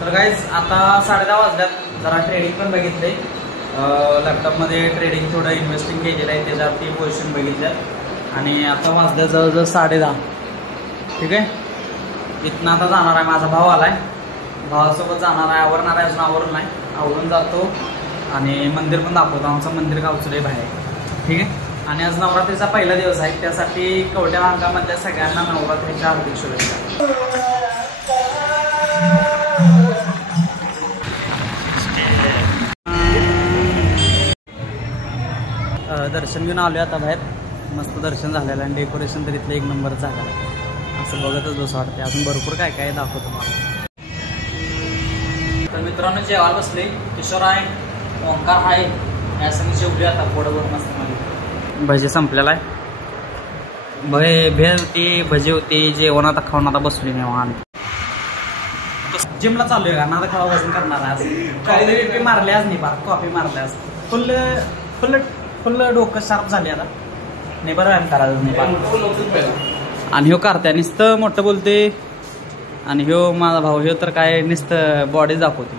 तर गाईज आता 10:30 वाजल्यात. जरा ट्रेडिंग पण बघितलंय, लॅपटॉपमध्ये ट्रेडिंग थोडं इन्व्हेस्टिंग केलेलं आहे, त्याच्यावरती पोझिशन बघितल्यात. आणि आता वाजल्या जवळजवळ 10:30. ठीक आहे, इथनं आता जाणार आहे. माझा भाऊ आलाय, भावासोबत जाणार आहे. आवरणार आहे, अजून आवरून नाही. आवरून जातो आणि मंदिर पण दाखवतो. आमचं मंदिर गावचं लय बाहेर आहे. ठीक आहे. आणि आज नवरात्रीचा पहिला दिवस आहे, त्यासाठी कवठ्या भागामधल्या सगळ्यांना नवरात्रीच्या हार्दिक शुभेच्छा. दर्शन घेऊन आलो आता बाहेर. मस्त दर्शन झालेलं आणि डेकोरेशन तर इथलं एक नंबर झालं. असं बघतच बसं वाटते. अजून भरपूर काय काय दाखवतो मला. तर मित्रांनो जेवायला बसले. किशोर आहे, ओंकार आहे, या सगळी जेवली आता पोटभर मस्त मध्ये. भजी संपलेला आहे. भेळ होती, भजी होती. जेवण आता खाऊन आता बसली निवांत. जिमला चालू आहे का नादा खावा वजन करणार आज. कॉफी मारले आज नाही बा, कॉफी मारले आज. फुल फुल फुल डोकं शार्प झाले आता. नाही बरं व्यायाम करायचं नाही. आणि ह्यो करत्या नुसतं मोठं बोलते. आणि ह्यो माझा भाऊ ह्यो तर काय नुसतं बॉडी दाखवते.